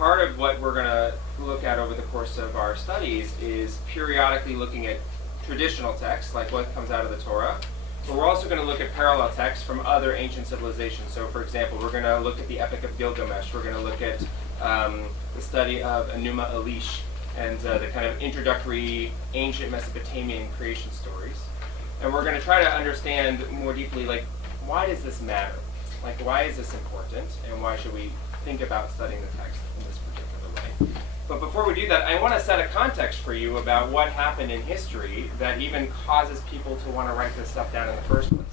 part of what we're going to look at over the course of our studies is periodically looking at traditional texts, like what comes out of the Torah. But we're also going to look at parallel texts from other ancient civilizations. So, for example, we're going to look at the Epic of Gilgamesh. We're going to look at the study of Enuma Elish and the kind of introductory ancient Mesopotamian creation stories. And we're going to try to understand more deeply, like, why does this matter? Like, why is this important? And why should we think about studying the text in this particular way? But before we do that, I want to set a context for you about what happened in history that even causes people to want to write this stuff down in the first place.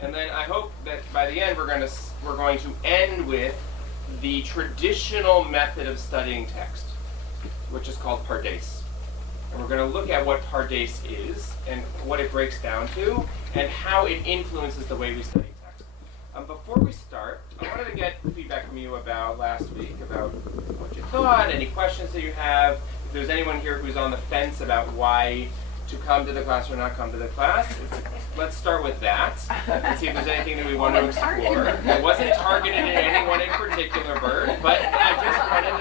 And then I hope that by the end we're going to end with the traditional method of studying text, which is called pardes. And we're going to look at what pardes is and what it breaks down to and how it influences the way we study text. Before we start, I wanted to get feedback from you about last week, about what you thought, any questions that you have. If there's anyone here who's on the fence about why to come to the class or not come to the class, let's start with that and see if there's anything that we want to explore. It wasn't targeted at anyone in particular, Bert, but I just wanted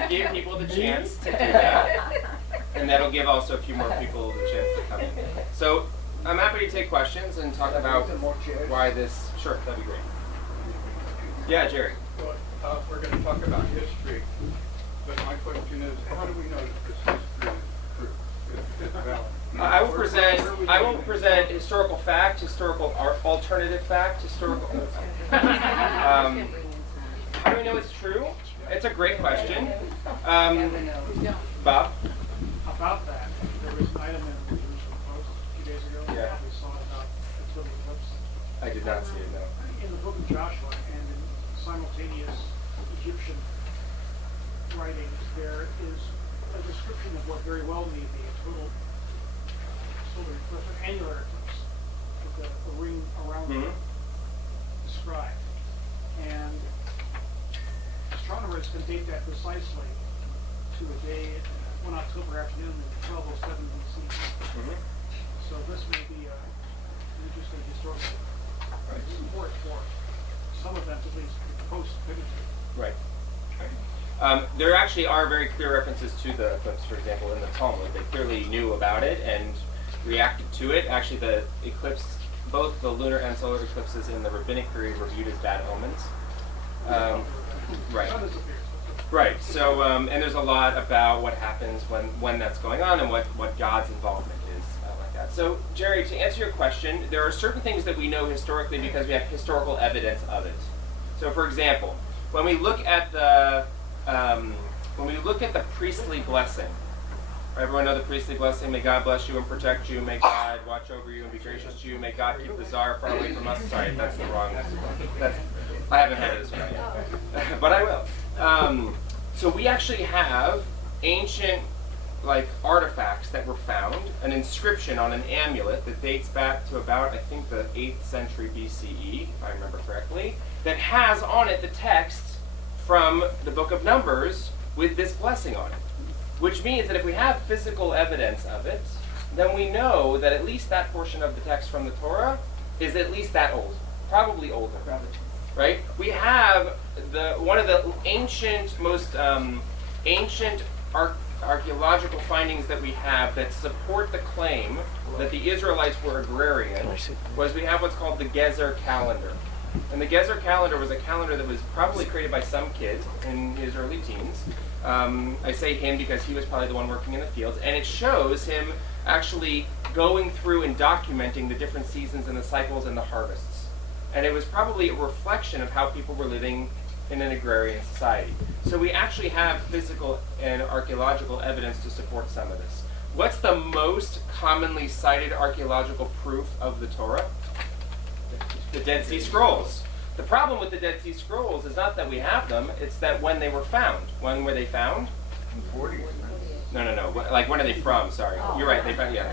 to give people the chance to do that. And that'll give also a few more people the chance to come in. So I'm happy to take questions and talk about why this. Sure, that'd be great. Yeah, Jerry. Well, we're going to talk about history, but my question is, how do we know that this history is true? Is valid? I will present historical fact, historical alternative fact, historical. How do we know it's true? It's a great question. Bob? About that, there was an item in the Jerusalem Post a few days ago. Yeah. We saw about the total eclipse. I did not see it, no. In the book of Joshua and in simultaneous Egyptian writings, there is a description of what very well may be a total solar eclipse, an annular eclipse, with a ring around it described. And astronomers can date that precisely to a day, one October afternoon in 1207 BC. So this may be an interesting historical support for some events, at least post-bigotry. Right. There actually are very clear references to the eclipse, for example, in the Talmud. They clearly knew about it and reacted to it. Actually, the eclipse, both the lunar and solar eclipses in the rabbinic period were viewed as bad omens. Right. Right. So, and there's a lot about what happens when that's going on and what God's involvement is like that. So, Jerry, to answer your question, there are certain things that we know historically because we have historical evidence of it. So, for example, when we look at the priestly blessing, everyone know the priestly blessing? May God bless you and protect you. May God watch over you and be gracious to you. May God keep the czar far away from us. Sorry, that's the wrong. I haven't heard this one yet, but I will. So we actually have ancient artifacts that were found, an inscription on an amulet that dates back to about, I think, the 8th century BCE, if I remember correctly, that has on it the text from the book of Numbers with this blessing on it. Which means that if we have physical evidence of it, then we know that at least that portion of the text from the Torah is at least that old, probably older. Right? We have one of the most ancient archaeological findings that we have that support the claim that the Israelites were agrarian was we have what's called the Gezer calendar. And the Gezer calendar was a calendar that was probably created by some kid in his early teens. I say him because he was probably the one working in the fields, and it shows him actually going through and documenting the different seasons and the cycles and the harvests. And it was probably a reflection of how people were living in an agrarian society. So we actually have physical and archaeological evidence to support some of this. What's the most commonly cited archaeological proof of the Torah? The Dead Sea Scrolls. The problem with the Dead Sea Scrolls is not that we have them, it's that when they were found. When were they found? In the 40s. No. Like, when are they from? Sorry. You're right. They found, yeah.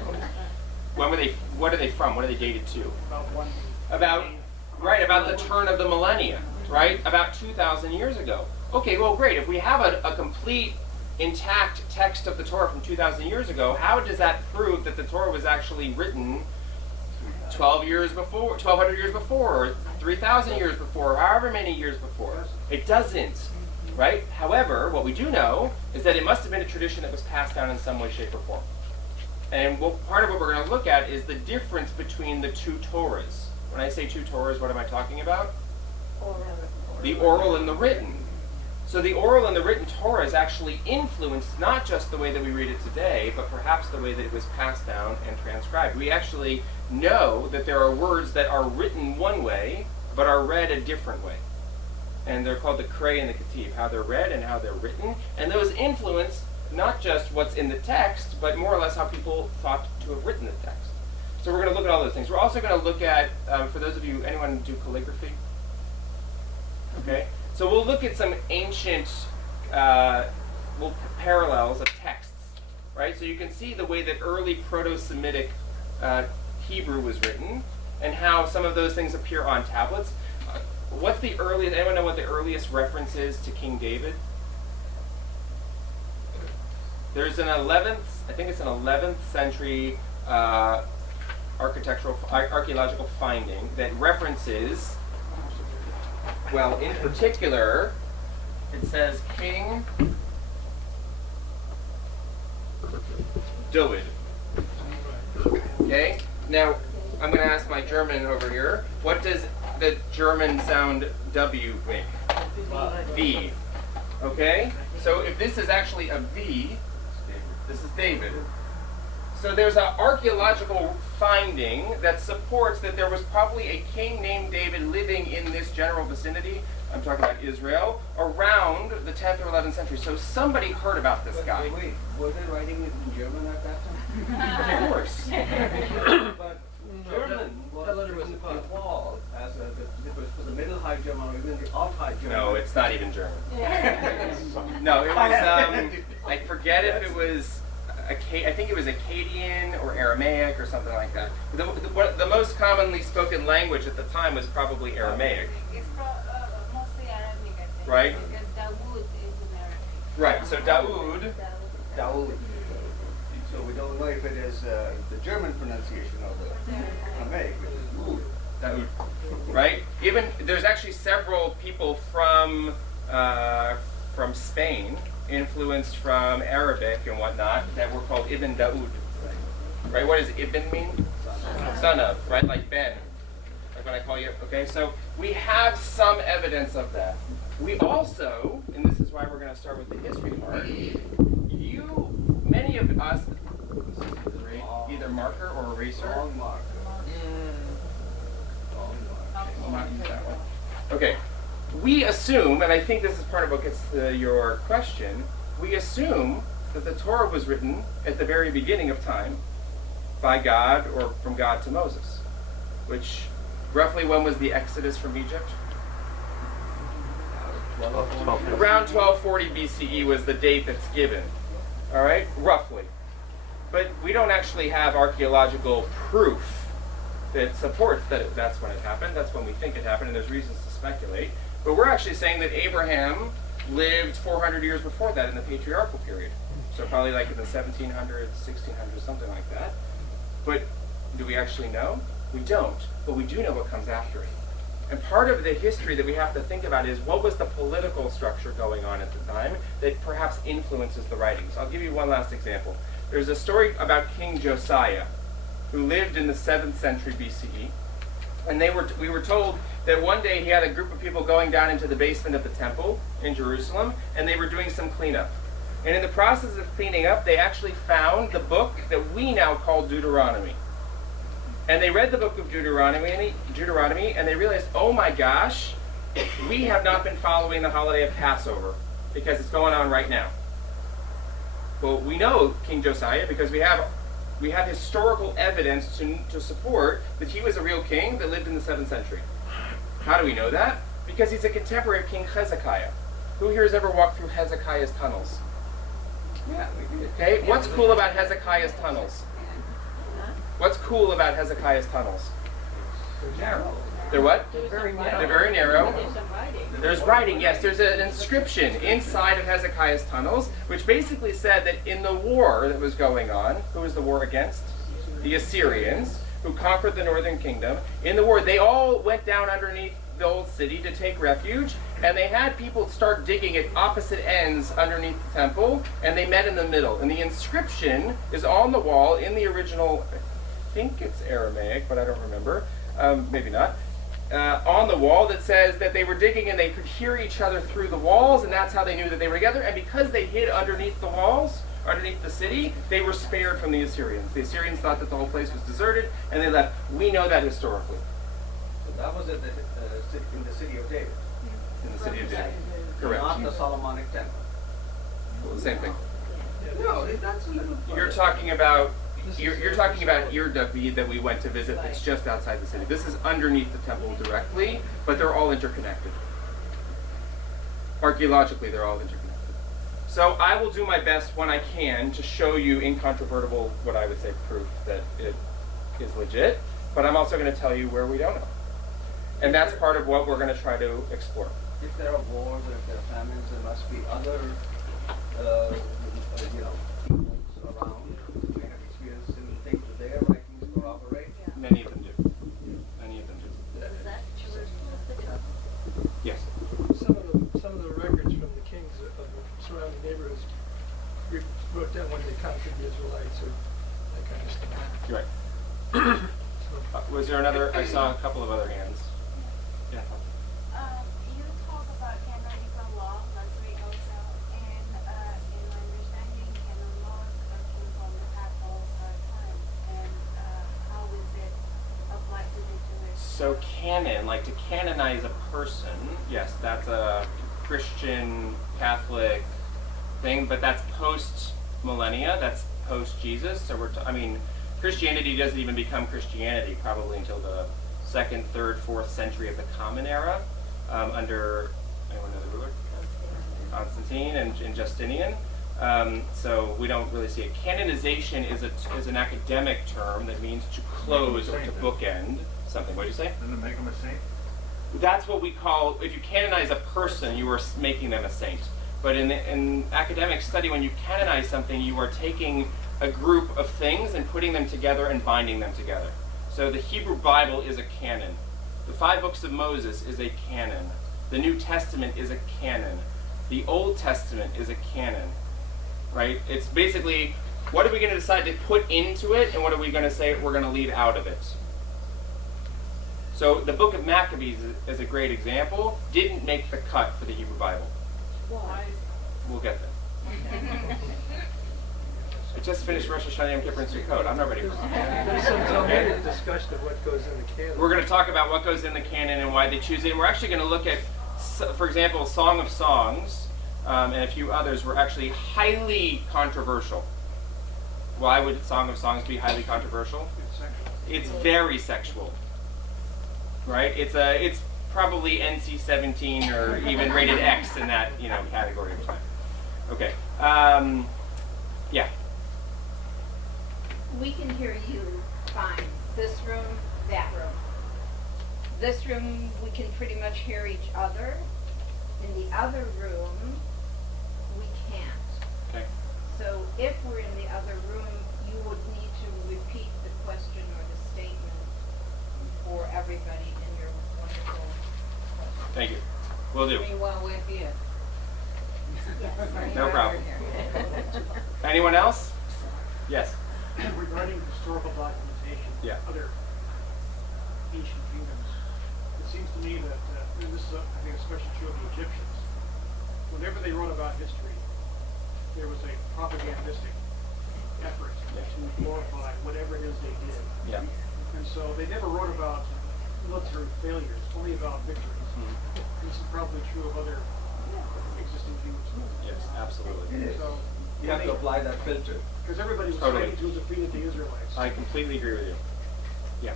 When were they, what are they from? What are they dated to? About the turn of the millennium, right? About 2,000 years ago. Okay, well, great. If we have a complete, intact text of the Torah from 2,000 years ago, how does that prove that the Torah was actually written 1,200 years before, or 3,000 years before, or however many years before? It doesn't. right? However, what we do know is that it must have been a tradition that was passed down in some way, shape, or form. And part of what we're going to look at is the difference between the two Torahs. When I say two Torahs, what am I talking about? The oral and the written. So the oral and the written Torah is actually influenced not just the way that we read it today, but perhaps the way that it was passed down and transcribed. We actually know that there are words that are written one way, but are read a different way. And they're called the Krei and the Ketib, how they're read and how they're written. And those influence not just what's in the text, but more or less how people thought to have written the text. So we're going to look at all those things. We're also going to look at, for those of you, anyone do calligraphy? Okay. So we'll look at some ancient parallels of texts, right? So you can see the way that early Proto-Semitic Hebrew was written, and how some of those things appear on tablets. What's the earliest? Anyone know what the earliest reference is to King David? There's an 11th century archaeological finding that references, well, in particular, it says King David. Okay? Now, I'm going to ask my German over here, what does the German sound W make? V. Okay? So if this is actually a V, this is David. So there's an archaeological finding that supports that there was probably a king named David living in this general vicinity, I'm talking about Israel, around the 10th or 11th century. So somebody heard about this guy. Wait, was they writing it in German at that time? Of course. But German was evolved as it was for the Middle High German or even the Alt High German. No, it's not even German. No, it was, I forget if it was, I think it was Akkadian or Aramaic or something like that. The most commonly spoken language at the time was probably Aramaic. It's mostly Arabic, I think. Right? Because Dawood is in Arabic. Right, so Dawood. Dawood. So we don't know if it is the German pronunciation of the Aramaic, which is Wood. Dawood. Right? Even there's actually several people from Spain, influenced from Arabic and whatnot, that were called Ibn Dawood. Right? What does Ibn mean? Son of, right? Like Ben. Like when I call you, okay? So we have some evidence of that. We also, and this is why we're going to start with the history part, many of us, either marker or eraser. Long marker. I'll not use that one. Okay. We assume, and I think this is part of what gets to your question, we assume that the Torah was written at the very beginning of time by God or from God to Moses, which roughly when was the Exodus from Egypt? Around 1240 BCE was the date that's given, all right, roughly. But we don't actually have archaeological proof that supports that that's when it happened. That's when we think it happened, and there's reasons to speculate. But we're actually saying that Abraham lived 400 years before that in the patriarchal period. So probably like in the 1700s, 1600s, something like that. But do we actually know? We don't. But we do know what comes after it. And part of the history that we have to think about is what was the political structure going on at the time that perhaps influences the writings. I'll give you one last example. There's a story about King Josiah, who lived in the 7th century BCE. And we were told that one day he had a group of people going down into the basement of the temple in Jerusalem, and they were doing some cleanup. And in the process of cleaning up, they actually found the book that we now call Deuteronomy. And they read the book of Deuteronomy, and they realized, oh my gosh, we have not been following the holiday of Passover because it's going on right now. Well, we know King Josiah because we have historical evidence to support that he was a real king that lived in the 7th century. How do we know that? Because he's a contemporary of King Hezekiah. Who here has ever walked through Hezekiah's tunnels? Yeah, we did. Okay, what's cool about Hezekiah's tunnels? What's cool about Hezekiah's tunnels? They're narrow. They're what? Very narrow. They're very narrow. There's some writing. There's writing, yes. There's an inscription inside of Hezekiah's tunnels, which basically said that in the war that was going on, who was the war against? The Assyrians, who conquered the northern kingdom. In the war, they all went down underneath the old city to take refuge, and they had people start digging at opposite ends underneath the temple, and they met in the middle. And the inscription is on the wall in the original, I think it's Aramaic, but I don't remember, maybe not, on the wall that says that they were digging and they could hear each other through the walls, and that's how they knew that they were together. And because they hid underneath the walls, underneath the city, they were spared from the Assyrians. The Assyrians thought that the whole place was deserted, and they left. We know that historically. So that was in the city of David. In the city of David. Correct. Not the Solomonic temple. Well, the same thing. No, that's a little further. You're talking about Ir that we went to visit. That's just outside the city. This is underneath the temple directly, but they're all interconnected. Archaeologically, they're all interconnected. So I will do my best when I can to show you incontrovertible, what I would say, proof that it is legit. But I'm also going to tell you where we don't know, and that's part of what we're going to try to explore. If there are wars or if there are famines, there must be other, peoples around who may have experienced similar things that their writings corroborate. Many of them do. Many of them do. Is that Jerusalem? Yes. Some of the records from the kings of the surrounding neighborhoods wrote down when they conquered the Israelites or that kind of stuff. You're right. Was there another? I saw a couple of other hands. Yeah. You talk about canonical law, like we also, and in my understanding, canon laws came from the Papal time, and how is it applied to the Jewish? So canon, like to canonize a person, yes, that's a Christian Catholic thing, but that's post millennia. That's post Jesus. So Christianity doesn't even become Christianity probably until the 2nd, 3rd, 4th century of the Common Era, under, anyone know the ruler? Constantine and Justinian. So we don't really see it. Canonization is an academic term that means to close or to bookend something. What did you say? Doesn't it make them a saint? That's what we call, if you canonize a person, you are making them a saint. But in academic study, when you canonize something, you are taking a group of things and putting them together and binding them together. So the Hebrew Bible is a canon. The 5 books of Moses is a canon. The New Testament is a canon. The Old Testament is a canon. Right? It's basically, what are we going to decide to put into it, and what are we going to say we're going to leave out of it? So the book of Maccabees is a great example. Didn't make the cut for the Hebrew Bible. Why? We'll get there. I just finished Rosh Hashanah, Yom Kippur, and Sukkot. I'm not ready for that. There's some Talmudic discussion of what goes in the canon. We're going to talk about what goes in the canon and why they choose it. And we're actually going to look at, for example, Song of Songs and a few others were actually highly controversial. Why would Song of Songs be highly controversial? It's sexual. It's very sexual, right? It's probably NC-17 or even rated X in that category of time. Okay. Yeah. We can hear you fine. This room, that room. This room, we can pretty much hear each other. In the other room, we can't. Okay. So if we're in the other room, you would need to repeat the question or the statement for everybody in your wonderful question. Thank you. Will do. While we're here. No problem. Anyone else? Yes. Regarding historical documentation, Yeah. other ancient kingdoms, it seems to me that, and this is, I think, especially true of the Egyptians, whenever they wrote about history, there was a propagandistic effort to glorify whatever it is they did. Yeah. And so they never wrote about military failures, only about victories. And this is probably true of other existing kingdoms. Yes, absolutely. It is. So, You have to apply that filter. because everybody was Totally. fighting to defeat the Israelites. I completely agree with you. Yeah.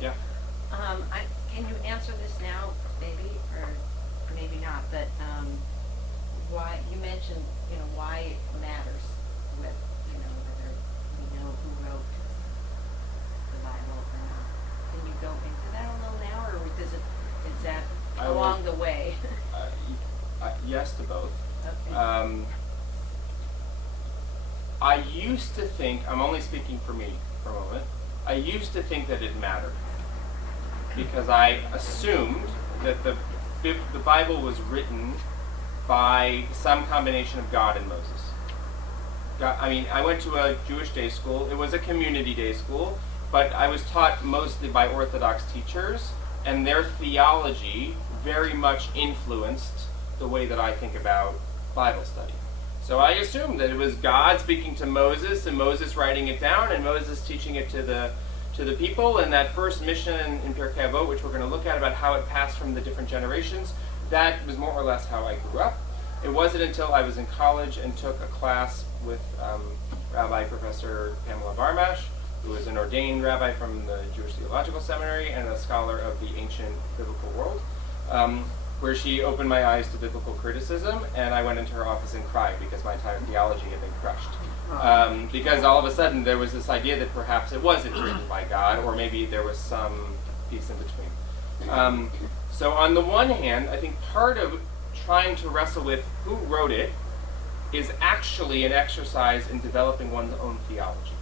Yeah. Can you answer this now, maybe, or maybe not? But why you mentioned, why it matters with, whether we know who wrote the Bible or not. Can you go into that a little now, or is that I along will- the way? Yes to both. Okay. I used to think, I'm only speaking for me for a moment, I used to think that it mattered. Because I assumed, that the Bible was written by some combination of God and Moses. I mean, I went to a Jewish day school. It was a community day school, but I was taught mostly by Orthodox teachers, and their theology very much influenced the way that I think about Bible study. So I assumed that it was God speaking to Moses, and Moses writing it down, and Moses teaching it to the people. And that first mission in Pirkei Avot, which we're going to look at about how it passed from the different generations, that was more or less how I grew up. It wasn't until I was in college and took a class with Rabbi Professor Pamela Barmash, who is an ordained rabbi from the Jewish Theological Seminary and a scholar of the ancient biblical world, where she opened my eyes to biblical criticism, and I went into her office and cried because my entire theology had been crushed. Because all of a sudden there was this idea that perhaps it wasn't written by God, or maybe there was some piece in between. So on the one hand, I think part of trying to wrestle with who wrote it is actually an exercise in developing one's own theology.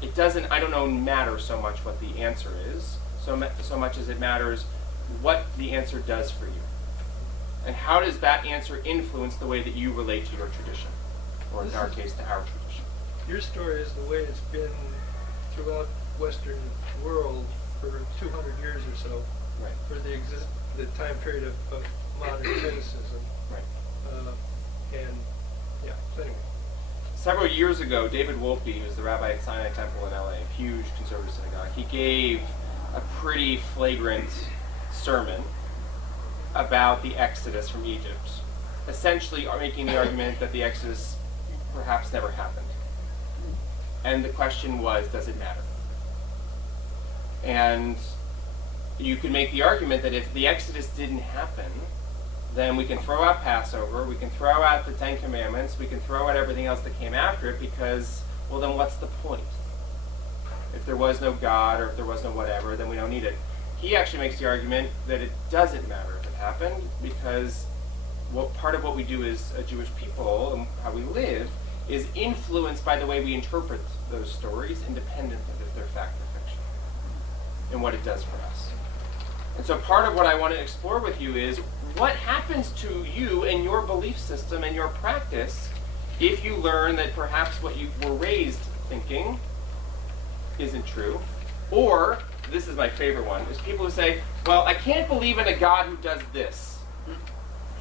It doesn't, I don't know, matter so much what the answer is, so much as it matters what the answer does for you. And how does that answer influence the way that you relate to your tradition, or in our case, to our tradition? Your story is the way it's been throughout Western world for 200 years or so, Right. for the time period of modern cynicism. Right. And yeah, so anyway. Several years ago, David Wolpe, who's the rabbi at Sinai Temple in LA, a huge conservative synagogue, he gave a pretty flagrant sermon about the Exodus from Egypt, essentially making the argument that the Exodus perhaps never happened. And the question was, does it matter? And you could make the argument that if the Exodus didn't happen, then we can throw out Passover, we can throw out the Ten Commandments, we can throw out everything else that came after it, because, well, then what's the point? If there was no God, or if there was no whatever, then we don't need it. He actually makes the argument that it doesn't matter if it happened, because part of what we do as a Jewish people, and how we live, is influenced by the way we interpret those stories, independent of if they're fact or fiction, and what it does for us. And so part of what I want to explore with you is what happens to you and your belief system and your practice if you learn that perhaps what you were raised thinking isn't true. Or, this is my favorite one, is people who say, well, I can't believe in a God who does this,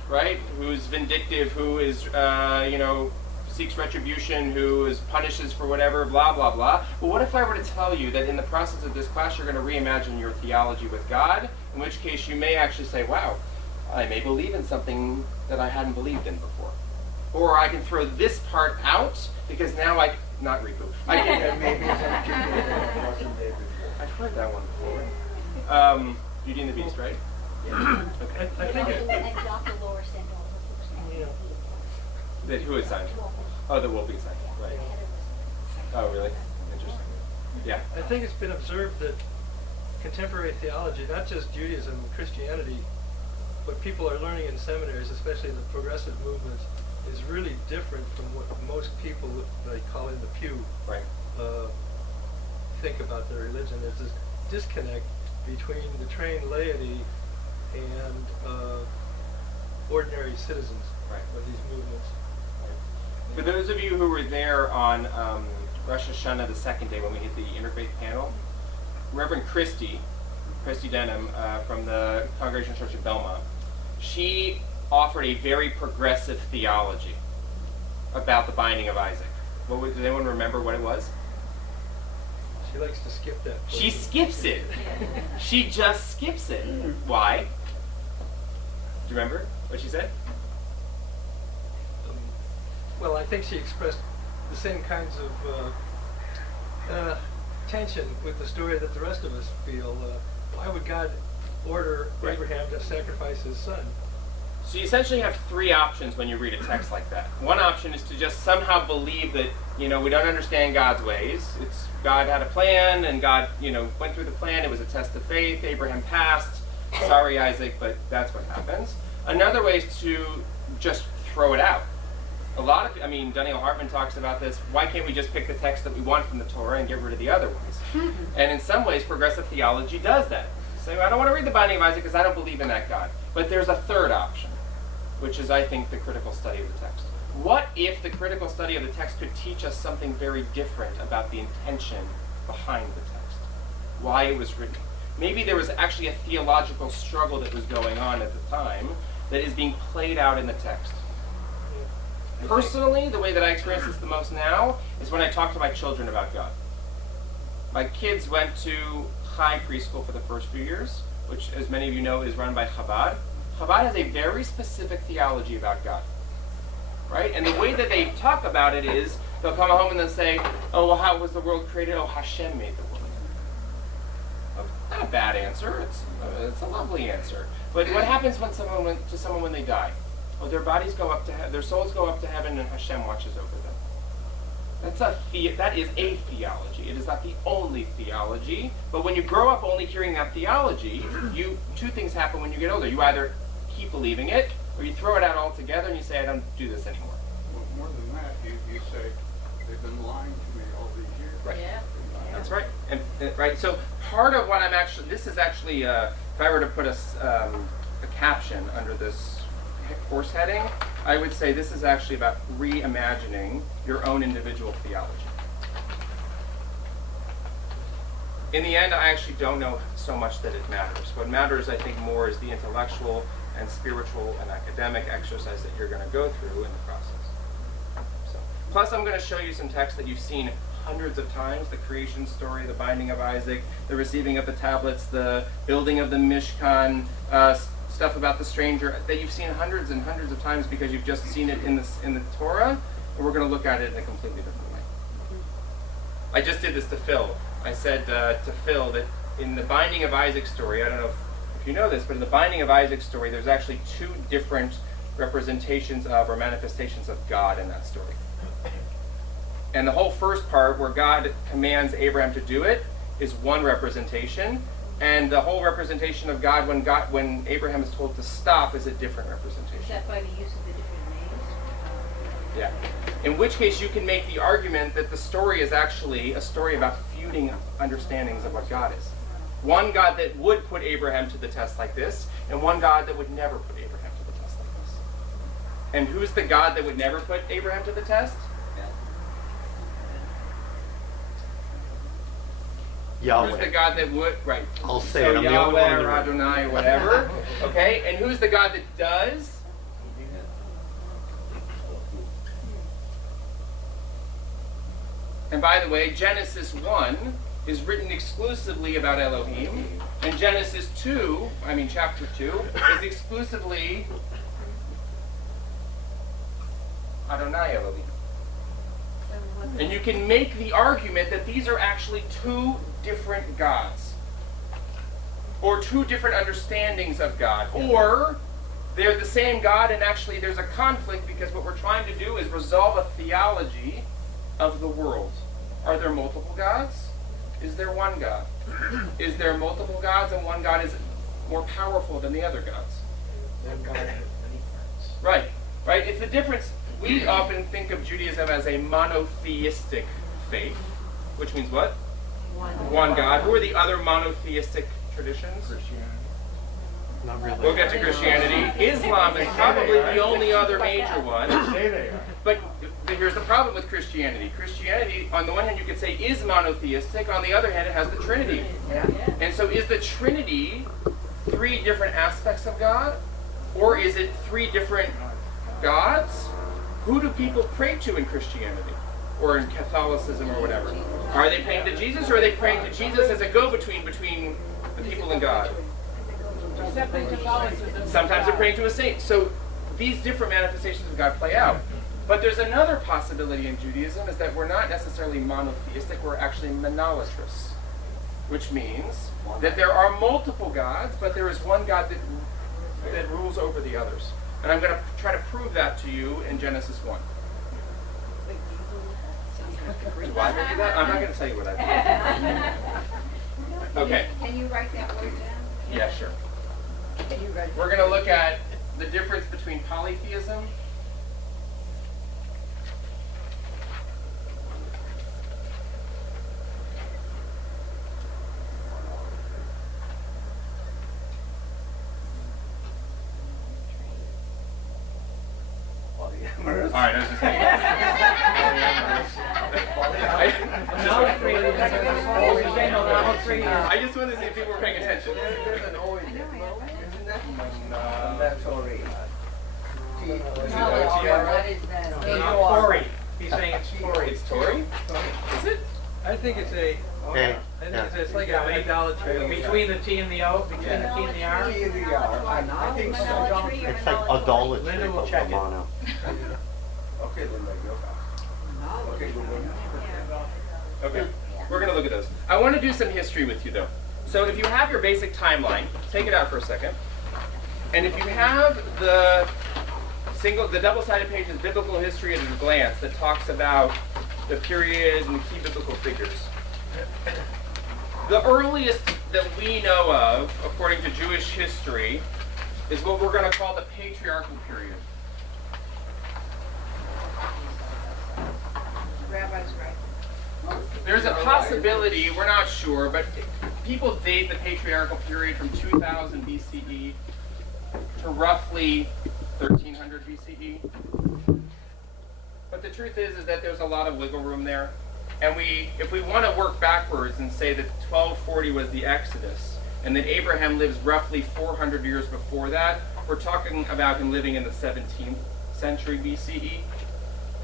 right? Who's vindictive, who is, seeks retribution, who punishes for whatever, blah, blah, blah. But what if I were to tell you that in the process of this class you're going to reimagine your theology with God, in which case you may actually say, wow, I may believe in something that I hadn't believed in before. Or I can throw this part out, because now not Riku. I can, Maybe it's wasn't there before. I've heard that one before. Beauty and the Beast, right? Yeah. Okay. I think it, And Dr. Laura sent all the books. yeah. Who is signed? Oh, the Wolpe signed. Right. Oh, really? Interesting. Yeah. I think it's been observed that contemporary theology, not just Judaism and Christianity, what people are learning in seminaries, especially in the progressive movements, is really different from what most people, like call in the pew, Right. think about their religion. There's this disconnect between the trained laity and ordinary citizens Right. of these movements. For those of you who were there on Rosh Hashanah, the second day when we hit the interfaith panel, Reverend Christy Denham from the Congregational Church of Belmont, she offered a very progressive theology about the binding of Isaac. Does anyone remember what it was? She likes to skip that. She skips it. She just skips it. Why? Do you remember what she said? Well, I think she expressed the same kinds of tension with the story that the rest of us feel. Why would God order Right. Abraham to sacrifice his son? So you essentially have three options when you read a text like that. One option is to just somehow believe that, we don't understand God's ways. It's God had a plan, and God, went through the plan. It was a test of faith. Abraham passed. Sorry, Isaac, but that's what happens. Another way is to just throw it out. Daniel Hartman talks about this. Why can't we just pick the text that we want from the Torah and get rid of the other ones? And in some ways, progressive theology does that. Say, I don't want to read the Binding of Isaac because I don't believe in that God. But there's a third option, which is, I think, the critical study of the text. What if the critical study of the text could teach us something very different about the intention behind the text? Why it was written? Maybe there was actually a theological struggle that was going on at the time that is being played out in the text. Personally, the way that I experience this the most now is when I talk to my children about God. My kids went to Chai preschool for the first few years, which, as many of you know, is run by Chabad. Chabad has a very specific theology about God, right? And the way that they talk about it is, they'll come home and they'll say, oh, well, how was the world created? Oh, Hashem made the world. Not a bad answer. It's a lovely answer. But what happens when someone when they die? Well, their bodies go up to their souls go up to heaven, and Hashem watches over them. That is a theology. It is not the only theology. But when you grow up only hearing that theology, two things happen when you get older. You either keep believing it, or you throw it out altogether and you say, I don't do this anymore. Well, more than that, you say, they've been lying to me all these years. Right. Yeah. That's right. And right. So part of what this is actually, if I were to put a caption under this course heading, I would say this is actually about reimagining your own individual theology. In the end, I actually don't know so much that it matters. What matters, I think, more is the intellectual and spiritual and academic exercise that you're going to go through in the process. So, plus, I'm going to show you some texts that you've seen hundreds of times: the creation story, the binding of Isaac, the receiving of the tablets, the building of the Mishkan, stuff about the stranger that you've seen hundreds and hundreds of times because you've just seen it in the Torah, and we're going to look at it in a completely different way. I just did this to Phil. I said to Phil that in the binding of Isaac story, I don't know if you know this, but in the binding of Isaac story, there's actually two different representations of or manifestations of God in that story. And the whole first part, where God commands Abraham to do it, is one representation. And the whole representation of God when Abraham is told to stop is a different representation. Is that by the use of the different names? Yeah. In which case you can make the argument that the story is actually a story about feuding understandings of what God is. One God that would put Abraham to the test like this, and one God that would never put Abraham to the test like this. And who's the God that would never put Abraham to the test? Yahweh. Who's the God that would, right. I'll say So it. I'm the only Yahweh one in the or room. Adonai or whatever. Okay, and who's the God that does? And by the way, Genesis 1 is written exclusively about Elohim, and Genesis 2, chapter 2, is exclusively Adonai Elohim. And you can make the argument that these are actually two different gods, or two different understandings of God, or they're the same God and actually there's a conflict because what we're trying to do is resolve a theology of the world. Are there multiple gods? Is there one God? Is there multiple gods and one God is more powerful than the other gods? One God has many parts. Right. It's the difference. We often think of Judaism as a monotheistic faith, which means what? One God. Who are the other monotheistic traditions? Not really. We'll get to Christianity. Islam is probably the only other major one. But here's the problem with Christianity. Christianity, on the one hand, you could say is monotheistic. On the other hand, it has the Trinity. And so is the Trinity three different aspects of God? Or is it three different gods? Who do people pray to in Christianity? Or in Catholicism or whatever? Are they praying to Jesus, or are they praying to Jesus as a go-between between the people and God? Sometimes they're praying to a saint. So these different manifestations of God play out. But there's another possibility in Judaism, is that we're not necessarily monotheistic, we're actually monolatrous. Which means that there are multiple gods, but there is one God that rules over the others. And I'm going to try to prove that to you in Genesis 1. Do I do that? I'm not going to tell you what I do. Okay. Can you write that word down? Yeah, sure. Can you write We're going to look at the difference between polytheism polyamorous. All right, I was just I just wanted to see if people were paying attention. There's an O in there. Isn't that? That's already. What is that? Tory. He's saying it's Tory. It's Tory? Is it? I think it's a. Hey, I think yeah. it's like an idolatry between the T and the O, between the T and the R. T and the R. I think so. Idolatry or It's like idolatry? idolatry Linda will of check it. Romano. Okay, Linda, you're back. Okay, Google. Okay. We're going to look at those. I want to do some history with you, though. So if you have your basic timeline, take it out for a second. And if you have the double-sided pages, Biblical History at a Glance, that talks about the period and the key biblical figures. The earliest that we know of, according to Jewish history, is what we're going to call the patriarchal period. Rabbi's right. There's a possibility, we're not sure, but people date the patriarchal period from 2000 BCE to roughly 1300 BCE. But the truth is that there's a lot of wiggle room there. And if we want to work backwards and say that 1240 was the Exodus, and that Abraham lives roughly 400 years before that, we're talking about him living in the 17th century BCE,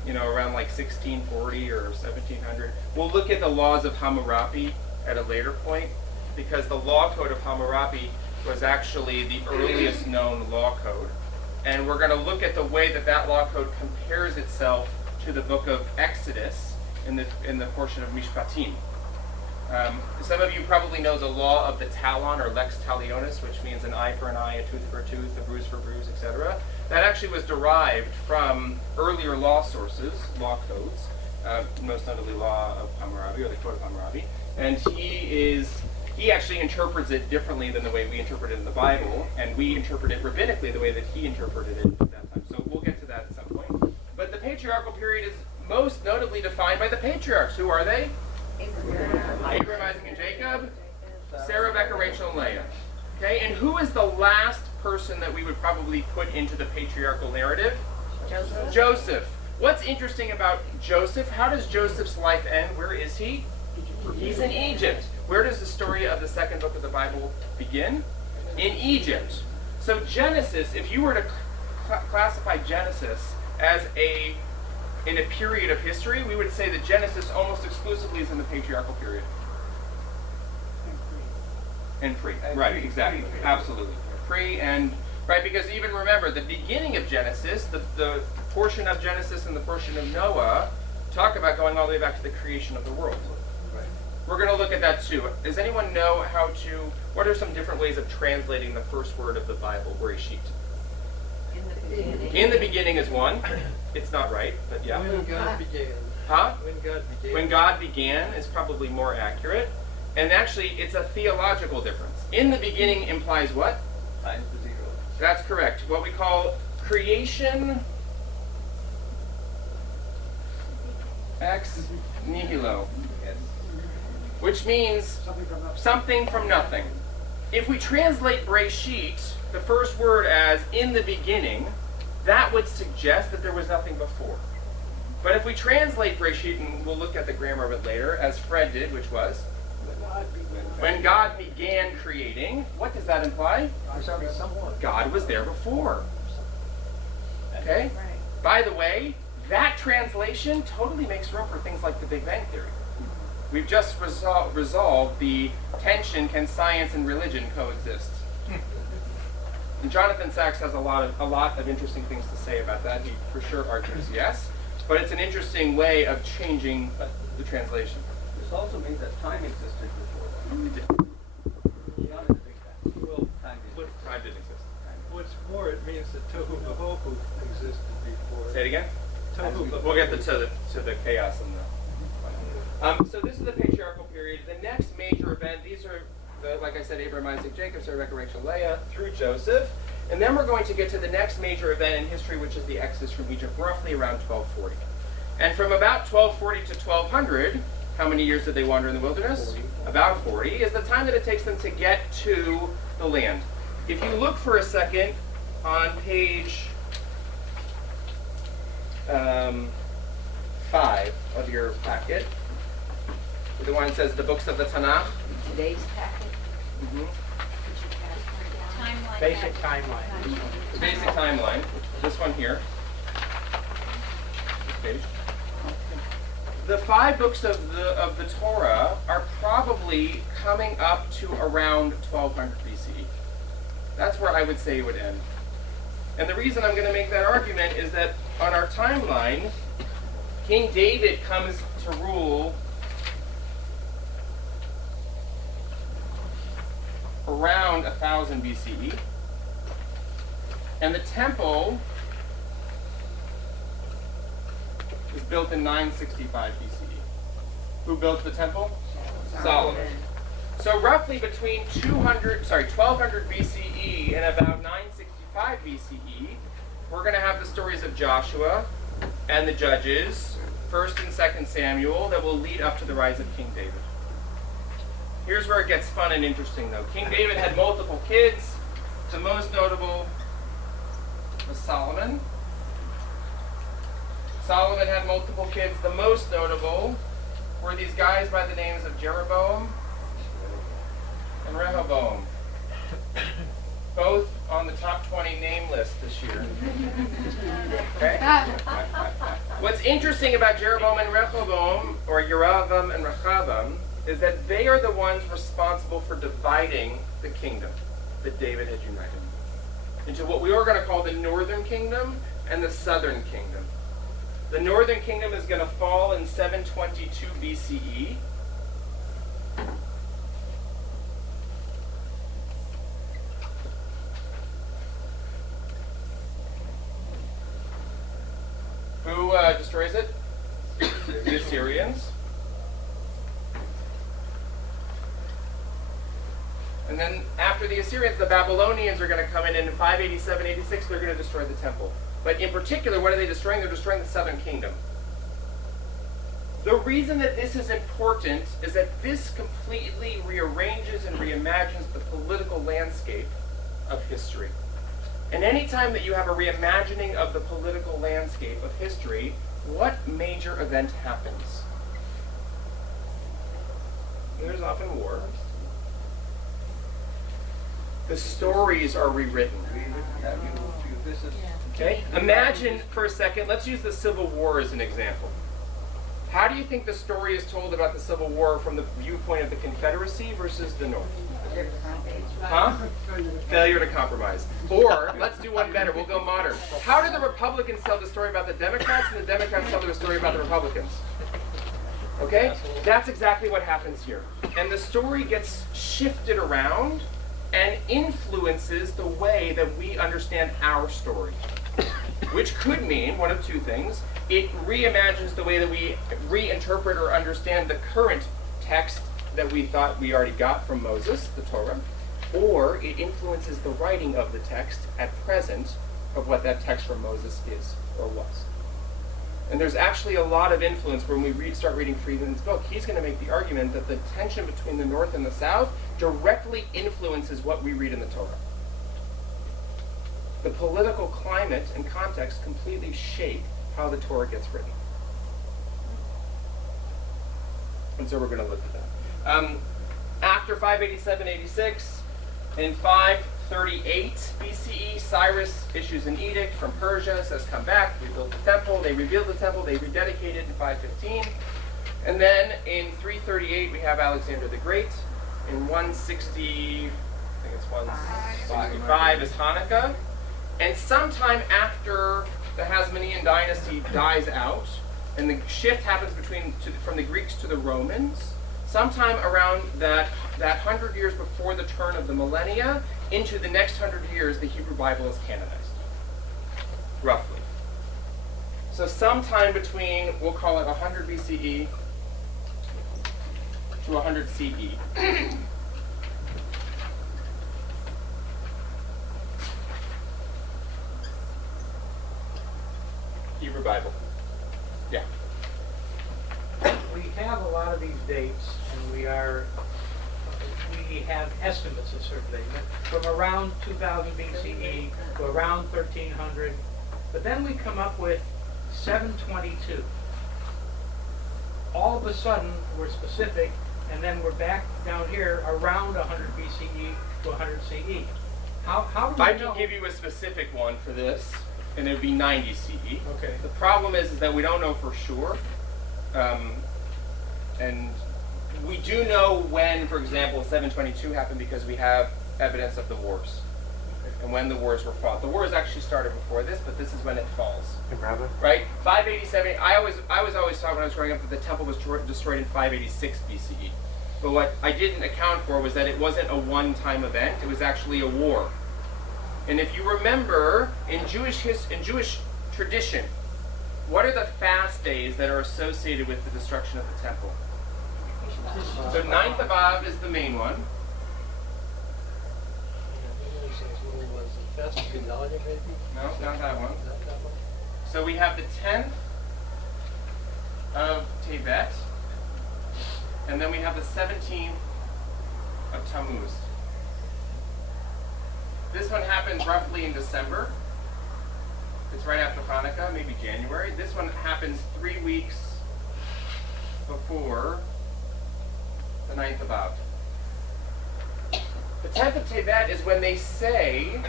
around like 1640 or 1700. We'll look at the laws of Hammurabi at a later point, because the law code of Hammurabi was actually the earliest known law code. And we're going to look at the way that that law code compares itself to the book of Exodus in the portion of Mishpatim. Some of you probably know the law of the talon, or lex talionis, which means an eye for an eye, a tooth for a tooth, a bruise for a bruise, etc. That actually was derived from earlier law sources, law codes, most notably law of Hammurabi, or the Code of Hammurabi. And he actually interprets it differently than the way we interpret it in the Bible, and we interpret it rabbinically the way that he interpreted it at that time. So we'll get to that at some point. But the patriarchal period is most notably defined by the patriarchs. Who are they? Abraham, Isaac, and Jacob, Sarah, Rebecca, Rachel, and Leah. Okay, and who is the last person that we would probably put into the patriarchal narrative? Joseph. Joseph. What's interesting about Joseph? How does Joseph's life end? Where is he? He's in Egypt. Where does the story of the second book of the Bible begin? In Egypt. So Genesis, if you were to classify Genesis as in a period of history, we would say that Genesis almost exclusively is in the patriarchal period. And pre. Right, exactly. Absolutely. Pre and, right, because even remember, the beginning of Genesis, the portion of Genesis and the portion of Noah, talk about going all the way back to the creation of the world. We're going to look at that too. Does anyone know what are some different ways of translating the first word of the Bible, Bereshit? In the beginning. In the beginning is one. It's not right, but yeah. When God began. Huh? When God began. When God began is probably more accurate. And actually, it's a theological difference. In the beginning implies what? Times the zero. That's correct. What we call creation ex nihilo. Yes. Which means something from nothing. If we translate Bereshit, the first word, as in the beginning, that would suggest that there was nothing before. But if we translate Bereshit, and we'll look at the grammar of it later, as Fred did, which was when God began creating, what does that imply? God was there before. Okay? By the way, that translation totally makes room for things like the Big Bang Theory. We've just resolved the tension: can science and religion coexist? And Jonathan Sachs has a lot of interesting things to say about that. He for sure argues yes, but it's an interesting way of changing the translation. This also means that time existed before that. It did. Not in the Big Bang. Well, Time did. Time didn't exist. what's more, it means that tohu vabohu existed before. Say it again. Tohu vabohu. We'll get to the chaos and the. So this is the patriarchal period. The next major event. These are like I said, Abraham, Isaac, Jacob, Sarah, Rebecca, Rachel, Leah, through Joseph, and then we're going to get to the next major event in history, which is the Exodus from Egypt, roughly around 1240. And from about 1240 to 1200, how many years did they wander in the wilderness? 40. About 40 is the time that it takes them to get to the land. If you look for a second on page 5 of your packet. The one that says the books of the Tanakh. Today's packet. Mm-hmm. Timeline. Basic timeline. The basic timeline. This one here. This page. The 5 books of the Torah are probably coming up to around 1200 BCE. That's where I would say it would end. And the reason I'm going to make that argument is that on our timeline, King David comes to rule around 1000 BCE. And the temple was built in 965 BCE. Who built the temple? Solomon. So roughly between 1200 BCE and about 965 BCE, we're going to have the stories of Joshua and the Judges, 1st and 2nd Samuel, that will lead up to the rise of King David. Here's where it gets fun and interesting, though. King David had multiple kids. The most notable was Solomon. Solomon had multiple kids. The most notable were these guys by the names of Jeroboam and Rehoboam. Both on the top 20 name list this year. Okay? What's interesting about Jeroboam and Rehoboam, or Yeravam and Rehoboam, is that they are the ones responsible for dividing the kingdom that David had united into what we are going to call the northern kingdom and the southern kingdom. The northern kingdom is going to fall in 722 BCE. Who destroys it? The Assyrians. And then after the Assyrians, the Babylonians are going to come in 587-86, they're going to destroy the temple. But in particular, what are they destroying? They're destroying the southern kingdom. The reason that this is important is that this completely rearranges and reimagines the political landscape of history. And anytime that you have a reimagining of the political landscape of history, what major event happens? There's often war. The stories are rewritten. Okay? Imagine for a second, let's use the Civil War as an example. How do you think the story is told about the Civil War from the viewpoint of the Confederacy versus the North? Huh? Failure to compromise. Or, let's do one better, we'll go modern. How do the Republicans tell the story about the Democrats and the Democrats tell the story about the Republicans? Okay? That's exactly what happens here. And the story gets shifted around and influences the way that we understand our story. Which could mean one of two things. It reimagines the way that we reinterpret or understand the current text that we thought we already got from Moses, the Torah, or it influences the writing of the text at present of what that text from Moses is or was. And there's actually a lot of influence when we start reading Friedman's book. He's going to make the argument that the tension between the North and the South directly influences what we read in the Torah. The political climate and context completely shape how the Torah gets written. And so we're going to look at that. After 587-86, in 538 BCE, Cyrus issues an edict from Persia, says come back, rebuild the temple. They rebuild the temple, they rededicate it in 515. And then in 338 we have Alexander the Great. In 160, I think it's 165 is Hanukkah. And sometime after the Hasmonean dynasty dies out, and the shift happens from the Greeks to the Romans, sometime around that 100 years before the turn of the millennia, into the next 100 years, the Hebrew Bible is canonized, roughly. So sometime between, we'll call it 100 BCE to 100 CE. Hebrew Bible. Yeah. We have a lot of these dates, and we have estimates of certain things, from around 2000 BCE to around 1300. But then we come up with 722. All of a sudden, we're specific, and then we're back down here around 100 BCE to 100 CE. How do we I know? can give you a specific one for this, and it would be 90 CE. Okay. The problem is that we don't know for sure. And we do know when, for example, 722 happened because we have evidence of the wars and when the wars were fought. The wars actually started before this, but this is when it falls. And Rabbi? Right? 587. I was always taught when I was growing up that the temple was destroyed in 586 BCE. But what I didn't account for was that it wasn't a one-time event. It was actually a war. And if you remember, in Jewish tradition, what are the fast days that are associated with the destruction of the temple? So 9th of Av is the main one. No, not that one. So we have the 10th of Tevet, and then we have the 17th of Tammuz. This one happens roughly in December. It's right after Hanukkah, maybe January. This one happens 3 weeks before the 9th of Av. The 10th of Tevet is when they say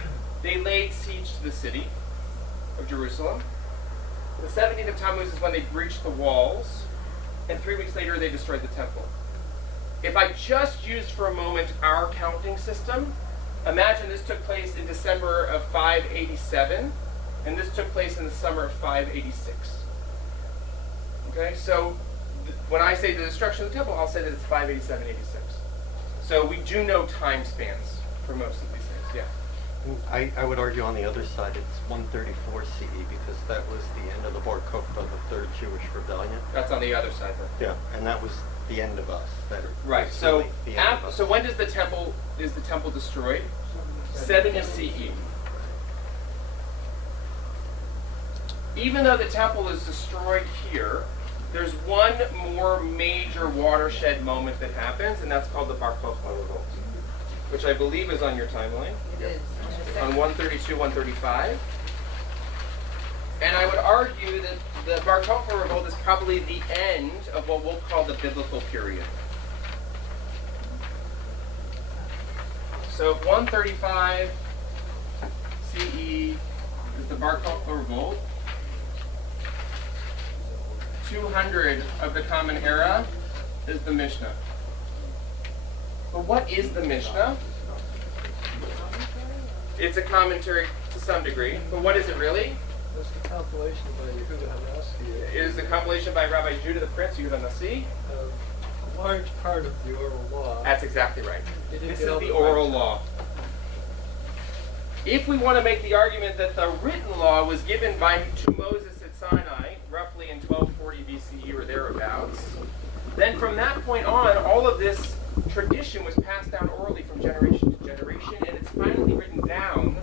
they laid siege to the city of Jerusalem. The 17th of Tammuz is when they breached the walls, and 3 weeks later they destroyed the temple. If I just used for a moment our counting system, imagine this took place in December of 587, and this took place in the summer of 586. Okay, so when I say the destruction of the temple, I'll say that it's 587, 86. So we do know time spans for most of these things, yeah. I would argue on the other side it's 134 CE because that was the end of the Bar Kokhba, the third Jewish rebellion. That's on the other side then. Yeah, and that was the end of us. Right. So so when is the temple destroyed? 70 CE. Even though the temple is destroyed here, there's one more major watershed moment that happens, and that's called the Bar Kokhba revolt, which I believe is on your timeline. It is. On 132, 135. And I would argue that the Bar Kokhba revolt is probably the end of what we'll call the biblical period. So if 135 CE is the Bar Kokhba revolt, 200 of the Common Era is the Mishnah. But what is the Mishnah? It's a commentary to some degree, but what is it really? That's the compilation by Yehuda Hanasi. It is the compilation by Rabbi Judah the Prince, Yehuda Hanasi. A large part of the oral law. That's exactly right. It didn't This get is all the the oral right. law. If we want to make the argument that the written law was given to Moses at Sinai, roughly in 1240 BCE or thereabouts, then from that point on, all of this tradition was passed down orally from generation to generation, and it's finally written down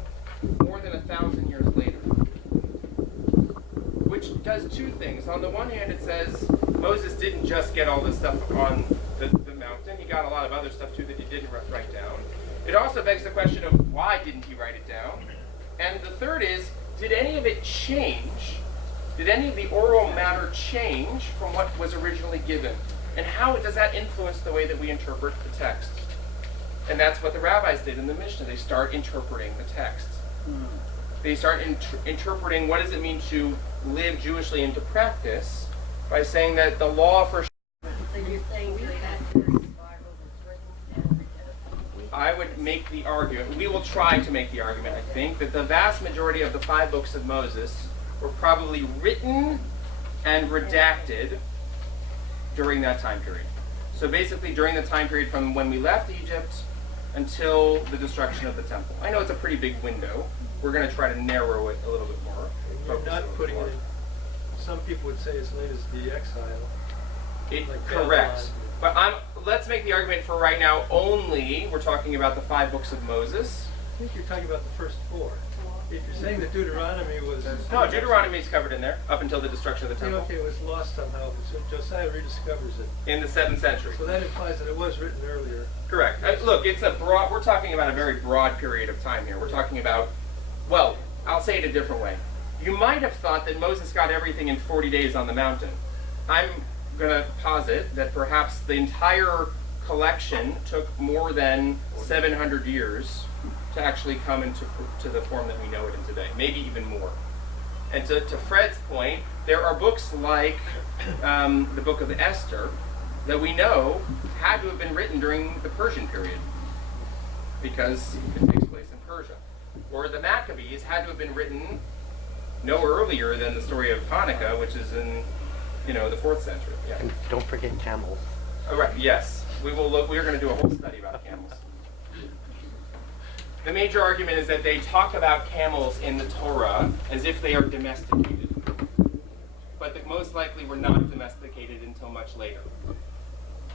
more than 1,000 years later. Which does two things. On the one hand, it says Moses didn't just get all this stuff on the mountain. He got a lot of other stuff too that he didn't write down. It also begs the question of why didn't he write it down? And the third is, did any of it change? Did any of the oral matter change from what was originally given? And how does that influence the way that we interpret the text? And that's what the rabbis did in the Mishnah. They start interpreting the text. They start interpreting what does it mean to live Jewishly into practice by saying that the law for... So you're saying that this Bible was written and I would make the argument, we will try to make the argument, I think, that the vast majority of the 5 books of Moses were probably written and redacted during that time period. So basically during the time period from when we left Egypt until the destruction of the temple. I know it's a pretty big window. We're going to try to narrow it a little bit more. You're not putting it in, some people would say as late as the exile. Correct. But let's make the argument for right now only we're talking about the 5 books of Moses. I think you're talking about the first 4. If you're saying that Deuteronomy was... No, Deuteronomy is covered in there up until the destruction of the temple. Okay, it was lost somehow, so Josiah rediscovers it. In the 7th century. So that implies that it was written earlier. Correct. Look, it's we're talking about a very broad period of time here. We're talking about, well, I'll say it a different way. You might have thought that Moses got everything in 40 days on the mountain. I'm going to posit that perhaps the entire collection took more than 700 years to actually come into to the form that we know it in today, maybe even more. And to Fred's point, there are books like the book of Esther that we know had to have been written during the Persian period because it takes place in Persia. Or the Maccabees had to have been written no earlier than the story of Hanukkah, which is in, the 4th century. Yeah. And don't forget camels. Oh, right. Yes, we will look. We're going to do a whole study about camels. The major argument is that they talk about camels in the Torah as if they are domesticated, but that most likely were not domesticated until much later.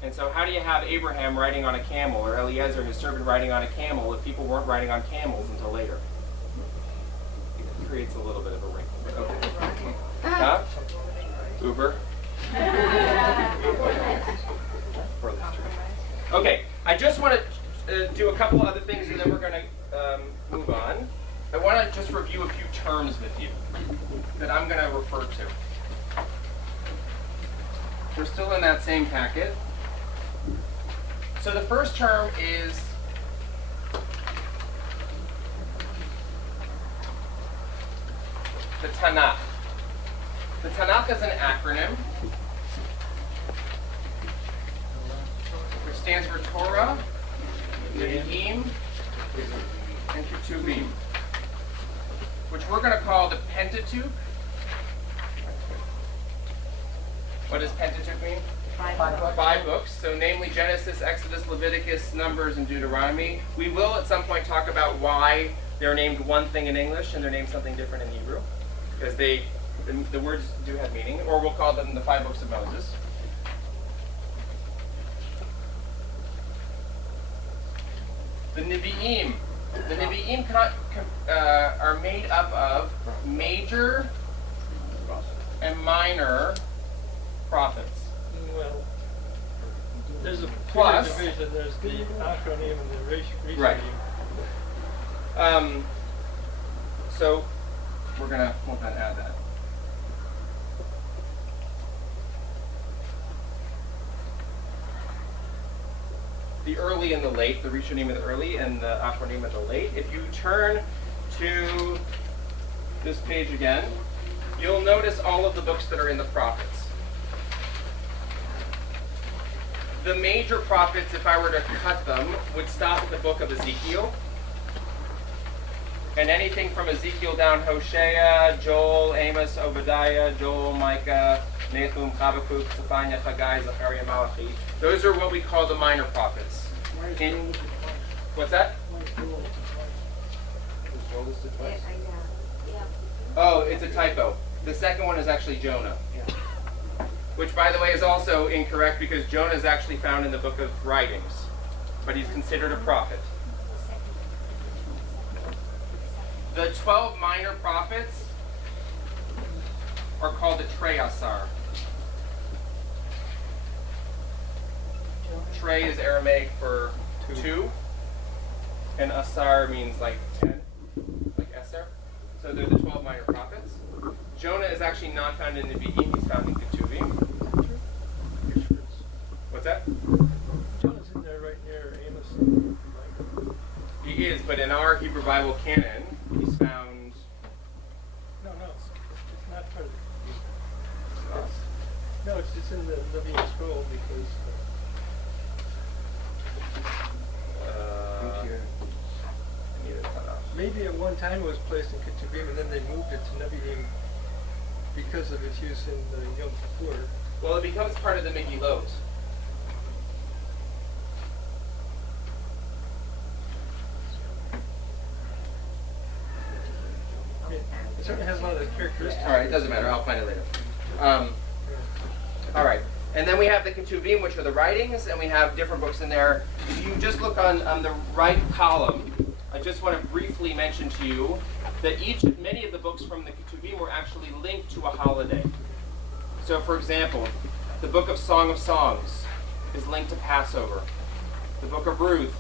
And so, how do you have Abraham riding on a camel, or Eliezer, his servant, riding on a camel, if people weren't riding on camels until later? It creates a little bit of a wrinkle. Okay. Huh? Uber. Okay, I just want to do a couple other things and then we're going to move on. I want to just review a few terms with you that I'm going to refer to. We're still in that same packet. So the first term is the Tanakh. The Tanakh is an acronym which stands for Torah, Nevi'im, and Ketuvim, which we're going to call the Pentateuch. What does Pentateuch mean? 5 books. So namely Genesis, Exodus, Leviticus, Numbers, and Deuteronomy. We will at some point talk about why they're named one thing in English and they're named something different in Hebrew, because the words do have meaning, or we'll call them the 5 books of Moses. The Nevi'im. The Nevi'im are made up of major and minor prophets. Well, there's a Plus- division. There's the acronym and the ratio. Right. So we're going to add that. The early and the late, the Rishonim and the early, and the Achronim and the late. If you turn to this page again, you'll notice all of the books that are in the prophets. The major prophets, if I were to cut them, would stop at the book of Ezekiel. And anything from Ezekiel down, Hosea, Joel, Amos, Obadiah, Joel, Micah, Nahum, Habakkuk, Zephaniah, Haggai, Zechariah, Malachi. Those are what we call the minor prophets. What's that? Oh, it's a typo. The second one is actually Jonah. Which, by the way, is also incorrect because Jonah is actually found in the book of Writings. But he's considered a prophet. The 12 minor prophets are called the Trei-Asar. Trei is Aramaic for 2, and Asar means like 10, like Eser. So they're the 12 minor prophets. Jonah is actually not found in Nevi'im, he's found in Ketuvim. What's that? Jonah's in there right near Amos. He is, but in our Hebrew Bible canon, he's found... No, it's not part of the... No, it's just in the Living Scroll because... Maybe at one time it was placed in Ketuvim and then they moved it to Nevi'im because of its use in the Yom Kippur. Well, it becomes part of the Megillot. It certainly has a lot of characteristics. All right, it doesn't matter. I'll find it later. All right. And then we have the Ketuvim, which are the writings, and we have different books in there. If you just look on the right column, I just want to briefly mention to you that many of the books from the Ketuvim were actually linked to a holiday. So, for example, the book of Song of Songs is linked to Passover. The book of Ruth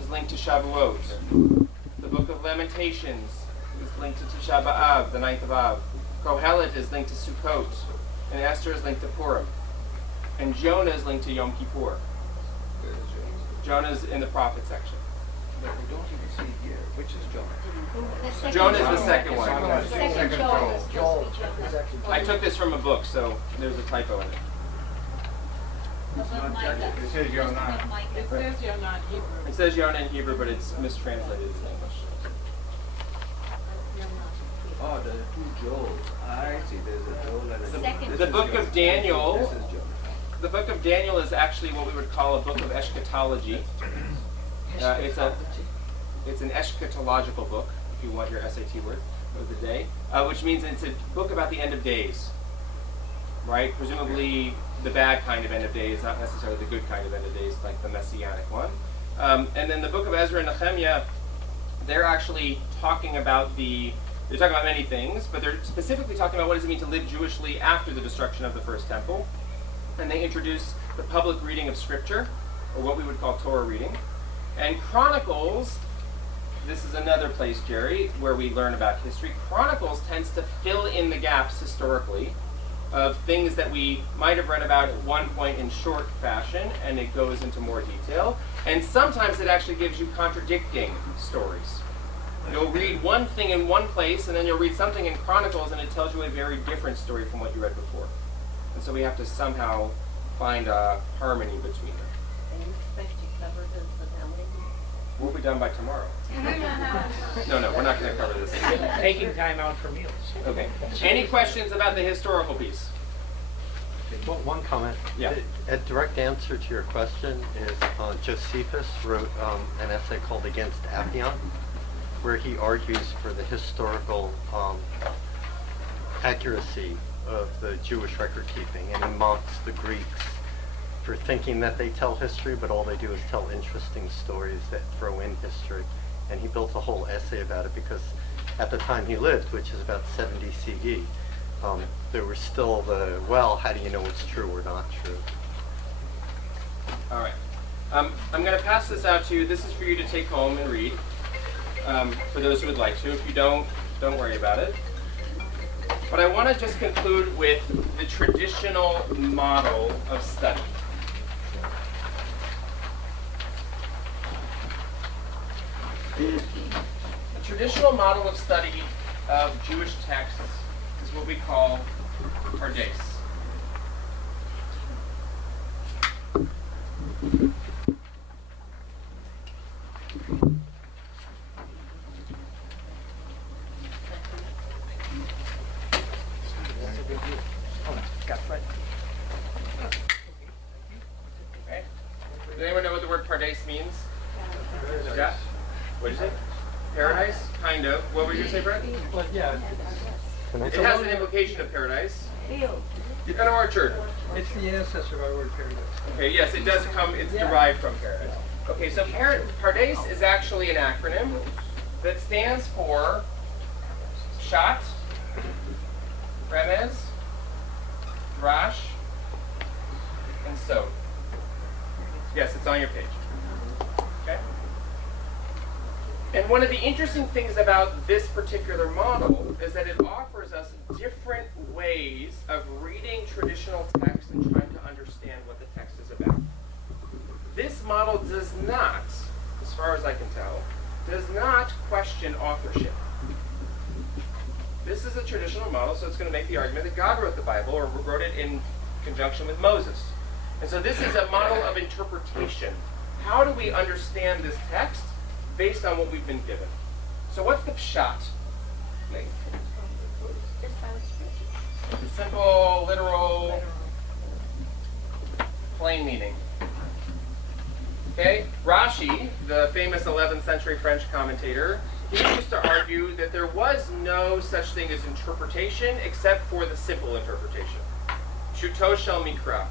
is linked to Shavuot. The book of Lamentations is linked to Tisha B'Av, the 9th of Av. Kohelet is linked to Sukkot. And Esther is linked to Purim. And Jonah is linked to Yom Kippur. Jonah's in the prophet section. But we don't even see here. Which is Jonah? Jonah is the second one. Second Joel is supposed to be Jonah. I took this from a book, so there's a typo in it. Above Micah. It says you're not. Above Micah. It says you're not Hebrew. It says Jonah in Hebrew, but it's mistranslated in English. You're not Hebrew. Oh, there are two Joels. I see. There's a Joel and a Second. This The is book Jonah. of Daniel. This is Jonah. The book of Daniel is actually what we would call a book of eschatology. It's an eschatological book, if you want your SAT word of the day, which means it's a book about the end of days, right? Presumably the bad kind of end of days, not necessarily the good kind of end of days, like the messianic one. And then the book of Ezra and Nehemiah, they're actually talking about they're talking about many things, but they're specifically talking about what does it mean to live Jewishly after the destruction of the first temple. And they introduce the public reading of Scripture, or what we would call Torah reading. And Chronicles, this is another place, Jerry, where we learn about history. Chronicles tends to fill in the gaps historically of things that we might have read about at one point in short fashion, and it goes into more detail. And sometimes it actually gives you contradicting stories. You'll read one thing in one place, and then you'll read something in Chronicles, and it tells you a very different story from what you read before. And so we have to somehow find a harmony between them. And you expect to cover the fidelity? We'll be done by tomorrow. No, we're not going to cover this. Taking time out for meals. Okay. Any questions about the historical piece? Well, one comment. Yeah. A direct answer to your question is Josephus wrote an essay called Against Appian, where he argues for the historical accuracy of the Jewish record keeping, and he mocks the Greeks for thinking that they tell history, but all they do is tell interesting stories that throw in history. And he built a whole essay about it because at the time he lived, which is about 70 CE, there was still how do you know what's true or not true? All right. I'm going to pass this out to you. This is for you to take home and read, for those who would like to. If you don't worry about it. But I want to just conclude with the traditional model of study. The traditional model of study of Jewish texts is what we call Pardes. Okay. Does anyone know what the word Pardes means? Yeah. What did you say? Paradise? Kind of. What were you going to say, Brett? Well, yeah, It has an implication of paradise. Field. An orchard. it's the ancestor of our word paradise. Okay, yes, it does come, it's derived from paradise. Okay, so Pardes is actually an acronym that stands for Shat, Remez, Drash, and Sod. Yes, it's on your page. Okay? And one of the interesting things about this particular model is that it offers us different ways of reading traditional text and trying to understand what the text is about. This model does not, as far as I can tell, does not question authorship. This is a traditional model, so it's going to make the argument that God wrote the Bible or wrote it in conjunction with Moses. And so this is a model of interpretation. How do we understand this text based on what we've been given? So what's the pshat? Simple, literal, plain meaning. Okay? Rashi, the famous 11th century French commentator, he used to argue that there was no such thing as interpretation except for the simple interpretation. Shuto shel mikra.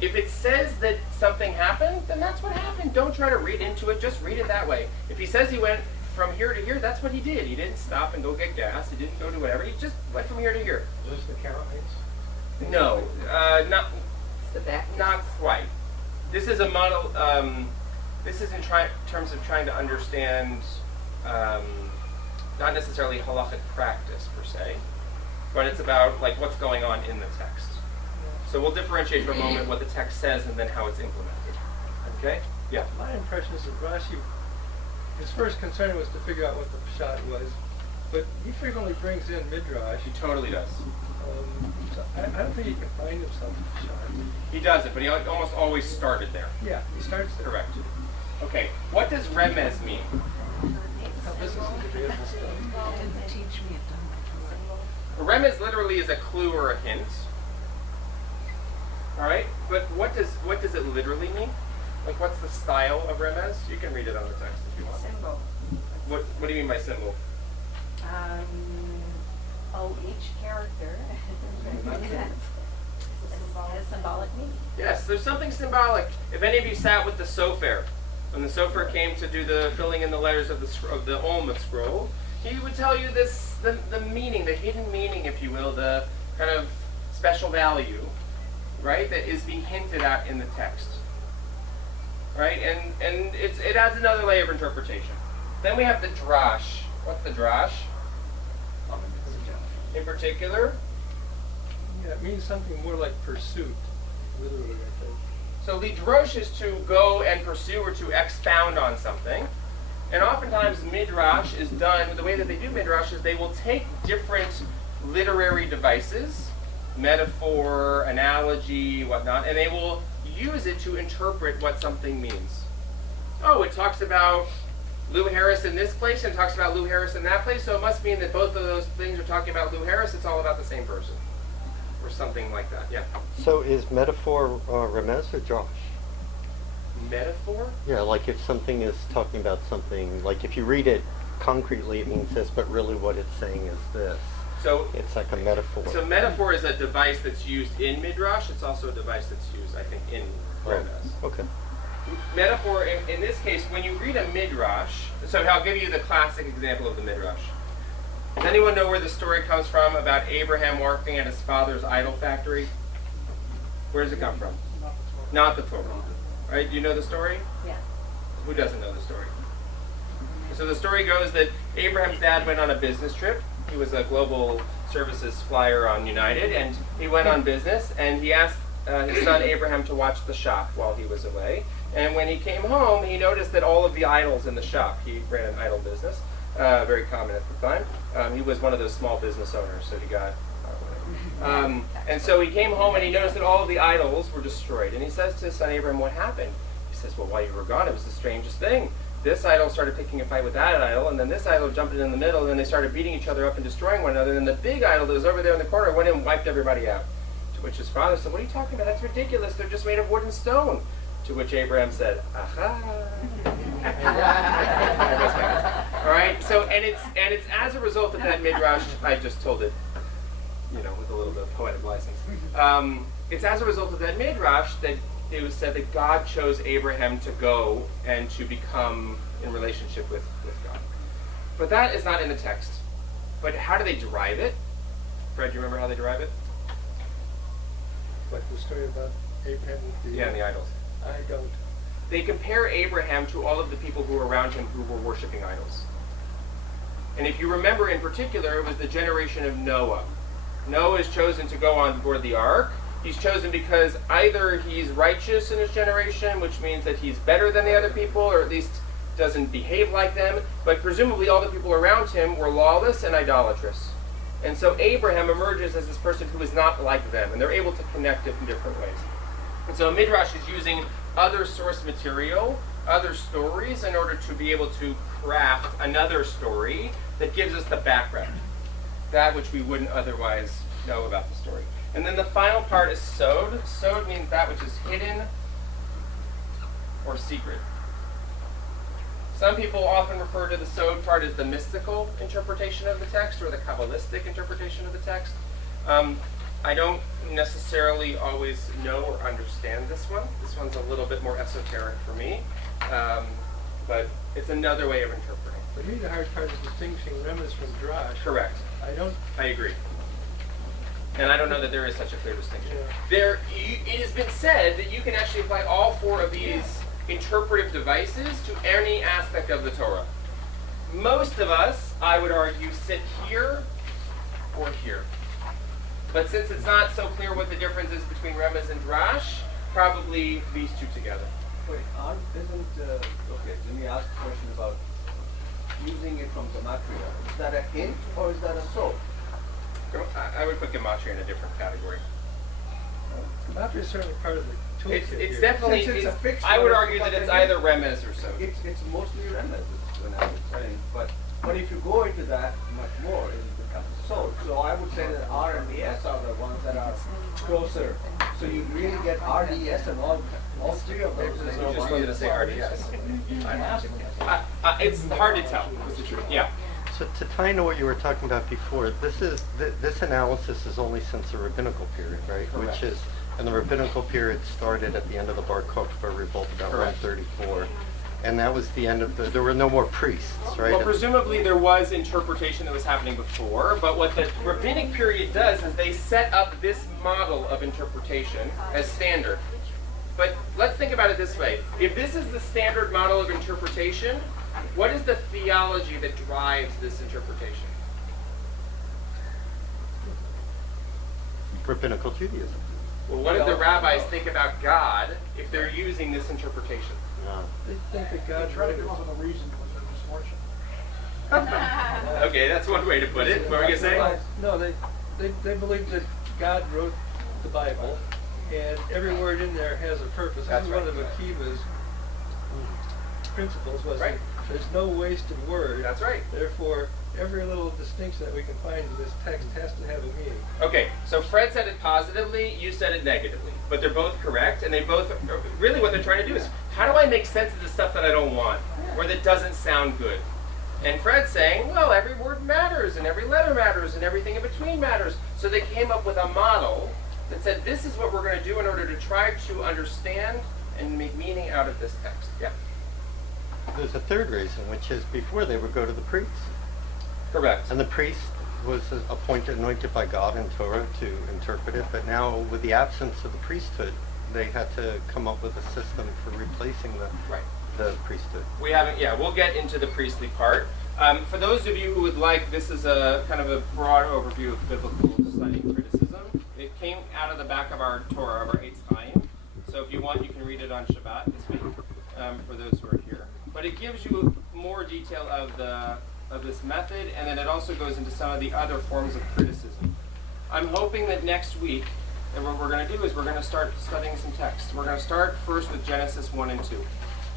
If it says that something happened, then that's what happened. Don't try to read into it, just read it that way. If he says he went from here to here, that's what he did. He didn't stop and go get gas. He didn't go to whatever. He just went from here to here. Is this the Karaites? No, not quite. This is a model. This is in terms of trying to understand not necessarily halachic practice per se, but it's about like what's going on in the text. So we'll differentiate for a moment what the text says and then how it's implemented. Okay? Yeah. My impression is that Rashi, his first concern was to figure out what the pshat was, but he frequently brings in midrash. He totally does. So I don't think he can find himself a pshat. He does it, but he almost always started there. Yeah, he starts there. Correct. Okay, what does remez mean? Now, this is the debatable stuff. Didn't teach me it. A remez literally is a clue or a hint. All right, but what does it literally mean? Like, what's the style of remez? You can read it on the text if you want. Symbol. What do you mean by symbol? Each character has symbolic meaning. Yes, there's something symbolic. If any of you sat with the sofer, when the sofer came to do the filling in the letters of the Olmut scroll, he would tell you this, the meaning, the hidden meaning, if you will, the kind of special value, right, that is being hinted at in the text. Right? And it adds another layer of interpretation. Then we have the drash. What's the drash? In particular? Yeah, it means something more like pursuit, literally, I think. So lidrosh is to go and pursue or to expound on something. And oftentimes midrash is done, the way that they do midrash is they will take different literary devices, metaphor, analogy, whatnot, and they will use it to interpret what something means. Oh, it talks about Lou Harris in this place and talks about Lou Harris in that place, so it must mean that both of those things are talking about Lou Harris. It's all about the same person, or something like that. Yeah. So is metaphor remez or drash? Metaphor? Yeah, like if something is talking about something, like if you read it concretely, it means this, but really what it's saying is this. So it's like a metaphor. So metaphor is a device that's used in midrash. It's also a device that's used, I think, in remez. Okay. Metaphor, in this case, when you read a midrash, so I'll give you the classic example of the midrash. Does anyone know where the story comes from about Abraham working at his father's idol factory? Where does it come from? Not the Torah. Right? Do you know the story? Yeah. Who doesn't know the story? So the story goes that Abraham's dad went on a business trip. He was a global services flyer on United, and he went on business, and he asked his son Abraham to watch the shop while he was away. And when he came home, he noticed that all of the idols in the shop, he ran an idol business, very common at the time. He was one of those small business owners, so he got and so he came home and he noticed that all of the idols were destroyed. And he says to his son Abraham, what happened? He says, well, while you were gone, it was the strangest thing. This idol started picking a fight with that idol, and then this idol jumped in the middle, and then they started beating each other up and destroying one another. And the big idol that was over there in the corner went in and wiped everybody out. To which his father said, what are you talking about? That's ridiculous. They're just made of wood and stone. To which Abraham said, aha. All right. So and it's as a result of that midrash. I just told it, with a little bit of poetic license. It's as a result of that midrash that it was said that God chose Abraham to go and to become in relationship with God. But that is not in the text. But how do they derive it? Fred, do you remember how they derive it? Like the story about Abraham with the... Yeah, and the idols. I don't. They compare Abraham to all of the people who were around him who were worshiping idols. And if you remember in particular, it was the generation of Noah. Noah is chosen to go on board the ark. He's chosen because either he's righteous in his generation, which means that he's better than the other people, or at least doesn't behave like them, but presumably all the people around him were lawless and idolatrous. And so Abraham emerges as this person who is not like them, and they're able to connect it in different ways. And so Midrash is using other source material, other stories, in order to be able to craft another story that gives us the background, that which we wouldn't otherwise know about the story. And then the final part is sod. Sod means that which is hidden or secret. Some people often refer to the sod part as the mystical interpretation of the text or the Kabbalistic interpretation of the text. I don't necessarily always know or understand this one. This one's a little bit more esoteric for me, but it's another way of interpreting. For me, the hard part is distinguishing remez from drash. Correct. I agree. And I don't know that there is such a clear distinction. Yeah. It has been said that you can actually apply all four of these interpretive devices to any aspect of the Torah. Most of us, I would argue, sit here or here. But since it's not so clear what the difference is between remez and drash, probably these two together. Wait, okay, let me ask a question about using it from gematria. Is that a hint or is that a soap? I would put gematria in a different category. Gematria is certainly part of the toolkit It's here. definitely, Since it's a fixed I would one, argue that it's either remez or so. It's mostly remez, is when I would say. But if you go into that much more, it becomes a soap. So I would say that R and DS are the ones that are closer. So you really get RDS and all three of those. You just wanted to say RDS. It's hard to tell, is the truth. Yeah. So to tie into what you were talking about before, this analysis is only since the rabbinical period, right? Correct. Which is, and the rabbinical period started at the end of the Bar Kokhba revolt about Correct. 134. And that was the end of there were no more priests, right? Well, presumably there was interpretation that was happening before, but what the rabbinic period does is they set up this model of interpretation as standard. But let's think about it this way. If this is the standard model of interpretation, what is the theology that drives this interpretation? Rabbinical Judaism. Well, what did the rabbis think about God if they're using this interpretation? They think that God Try to wrote come up it. with a reason for their misfortune. Okay, that's one way to put it. What were you going to say? No, they believe that God wrote the Bible, and every word in there has a purpose. That's This is one right. of Akiva's principles, was Right. that there's no wasted word. That's right. Therefore, every little distinction that we can find in this text has to have a meaning. Okay, so Fred said it positively, you said it negatively, but they're both correct, and they both, really what they're trying to do is, how do I make sense of the stuff that I don't want, or that doesn't sound good? And Fred's saying, well, every word matters, and every letter matters, and everything in between matters. So they came up with a model that said, this is what we're going to do in order to try to understand and make meaning out of this text. Yeah. There's a third reason, which is before they would go to the priest. Correct. And the priest was appointed, anointed by God in Torah to interpret it, but now with the absence of the priesthood, they had to come up with a system for replacing the priesthood. We haven't, yeah, we'll get into the priestly part. For those of you who would like, this is a kind of a broad overview of biblical study and criticism. It came out of the back of our Torah, of our Eitz Chaim. So if you want, you can read it on Shabbat this week, for those who are here. But it gives you more detail of this method, and then it also goes into some of the other forms of criticism. I'm hoping that next week, and what we're going to do is we're going to start studying some texts. We're going to start first with Genesis 1 and 2.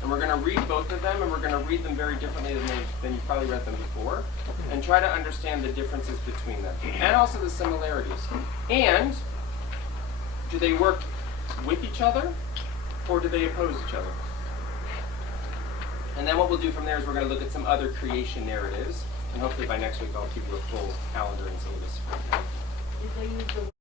And we're going to read both of them, and we're going to read them very differently than you've probably read them before, and try to understand the differences between them, and also the similarities. And do they work with each other, or do they oppose each other? And then what we'll do from there is we're going to look at some other creation narratives, and hopefully by next week I'll give you a full calendar and syllabus. Did they use the